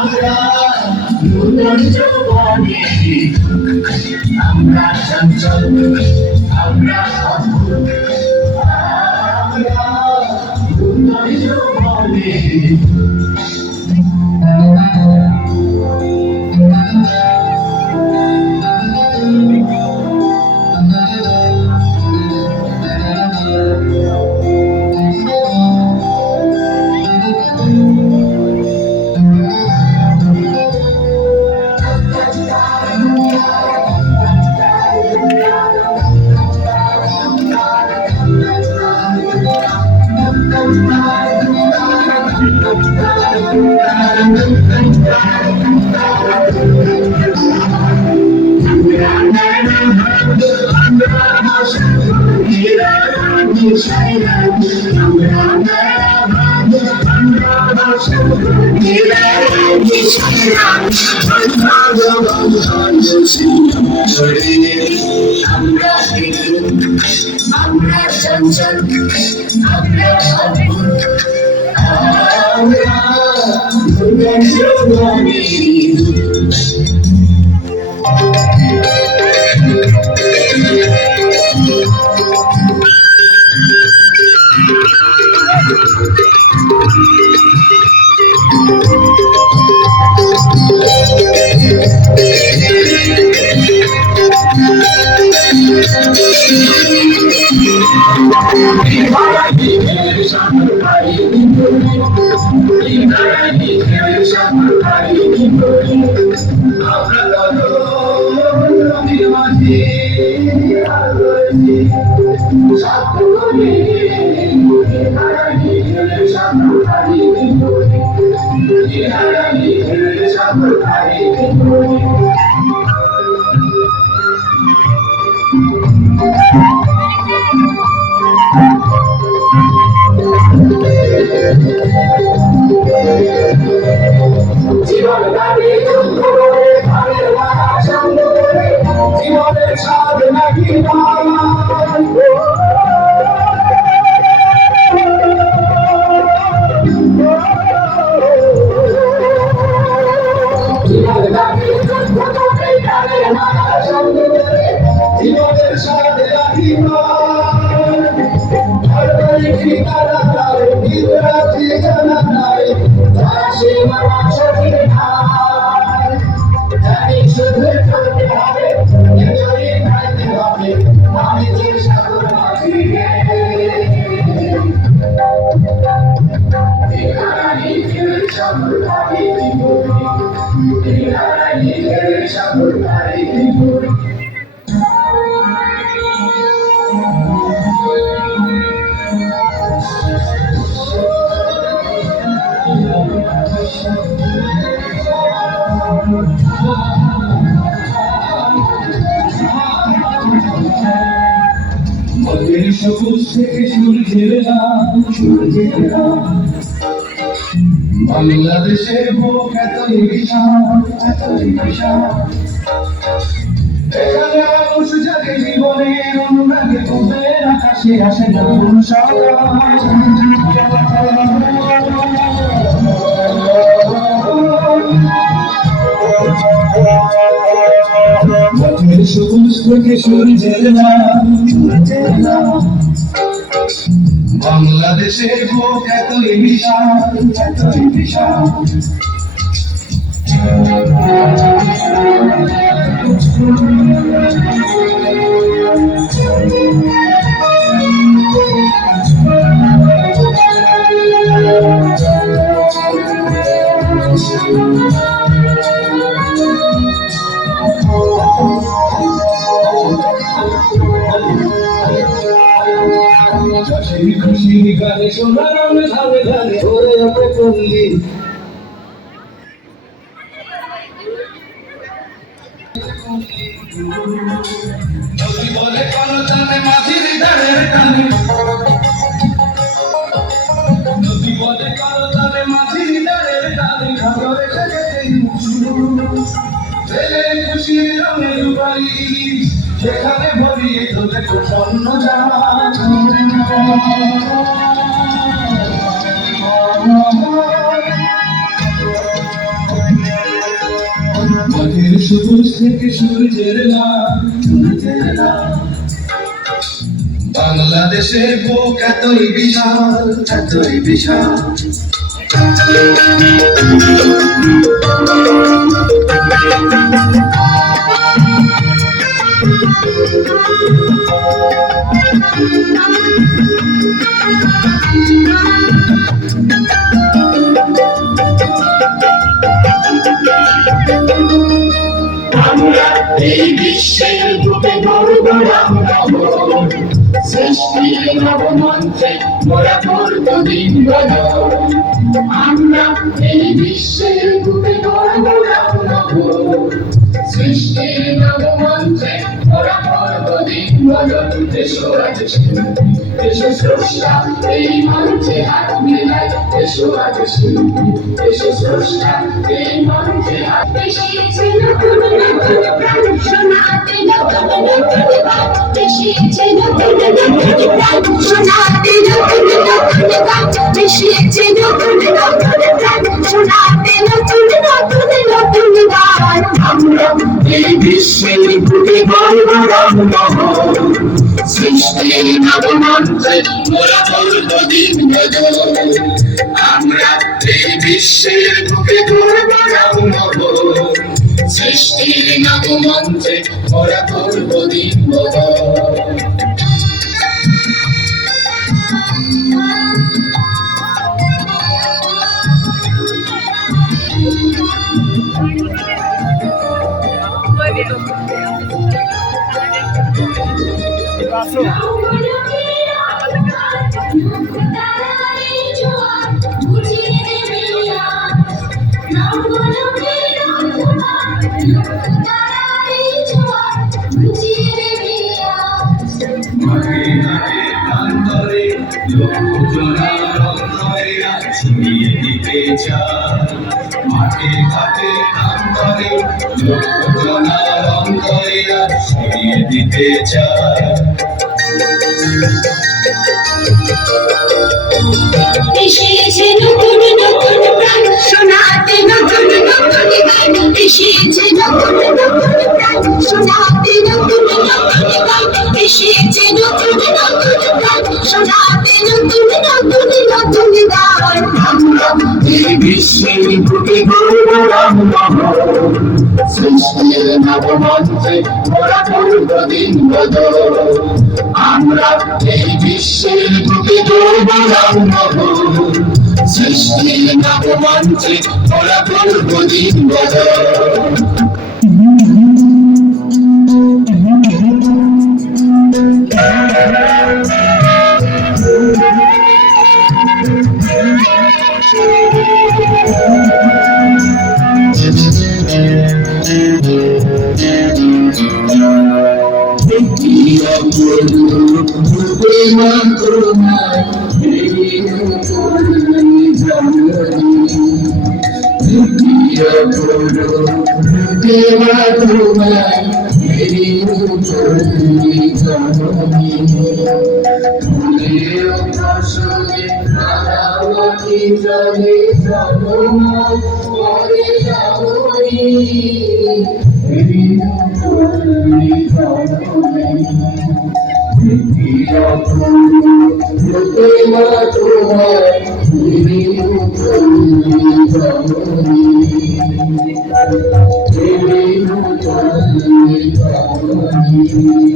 আমরা নূতন যৌবনে আমরা চঞ্চল আমরা অদ্ভুত আমরা নূতন যৌবনে আমরা চঞ্চল আমরা অদ্ভুত আমরা নূতন যৌবনে জীবনের সাধনা কি জীবনের সাধনা কি শুধু চলতে হবে খাইতে হবে আমি যে সাগর মাঝি সবুজ থেকে সূর্যের বাংলাদেশের বুক এতই বিশাল এখানে মানুষ জাগে জীবনের অনুরাগে তোদের আকাশে আসে নতুন সবুজ থেকে সূর্যের বাংলাদেশের বুক এতই বিশাল খুশি গানে সোনার ধারে ধারে ধরে ওঠে পল্লী যদি বলে কোন জানে মাঝির ধারের টানে যদি বলে কোন জানে মাঝির ধারের টানে ঘরে ছেলে খুশির রঙের বাড়ি সেখানে ভরিয়ে তোলে প্রসন্ন জামা মাঠের সবুজ থেকে সূর্যের লাল, বাংলাদেশের বুক এতই বিশাল, এতই বিশাল। আমরা এই বিশ্বের বুকে গর্ব রাখব, সৃষ্টির নবমন্ত্রে মোরা করব দিন বদল। আমরা এই বিশ্বের বুকে গর্ব রাখব, সৃষ্টির নবমন্ত্রে মোরা করব দিন বদল। এসো আজ শিল্পী, এসো স্রষ্টা, এই মঞ্চে হাত মিলাই। এসো আজ শিল্পী, এসো স্রষ্টা, এই মঞ্চে হাত এসেছে নতুন নতুন প্রাণ, শোনাতে নতুন নতুন গান। এসেছে নতুন নতুন প্রাণ, শোনাতে নতুন নতুন গান। এসেছে নতুন নতুন প্রাণ, শোনাতে নতুন নতুন নতুন গান। আমরা এই বিশ্বের বুকে গর্ব রাখব, সৃষ্টির নবমন্ত্রে মোরা করব দিন বদল। আমরা এই বিশ্বের বুকে গর্ব রাখব, সৃষ্টির নবমন্ত্রে মোরা করব দিন বদল। মাঠে ঘাটে প্রান্তরে লোকজনার অন্তরেরা ছড়িয়ে দিতে চায়। মাঠে ঘাটে প্রান্তরে লোকজনার অন্তরেরা ছড়িয়ে দিতে চায়। এসেছে নতুন নতুন প্রাণ, শোনাতে নতুন নতুন গান। এসেছে নতুন নতুন প্রাণ, শোনাতে নতুন নতুন গান। এসেছে নতুন নতুন প্রাণ, শোনাতে নতুন নতুন নতুন গান। আমরা এই বিশ্বের বুকে গর্ব রাখব, সৃষ্টির নবমন্ত্রে মোরা করব দিন বদল। আমরা এই বিশ্বের বুকে গর্ব রাখব, সৃষ্টির নবমন্ত্রে মোরা করব দিন বদল। Thank you.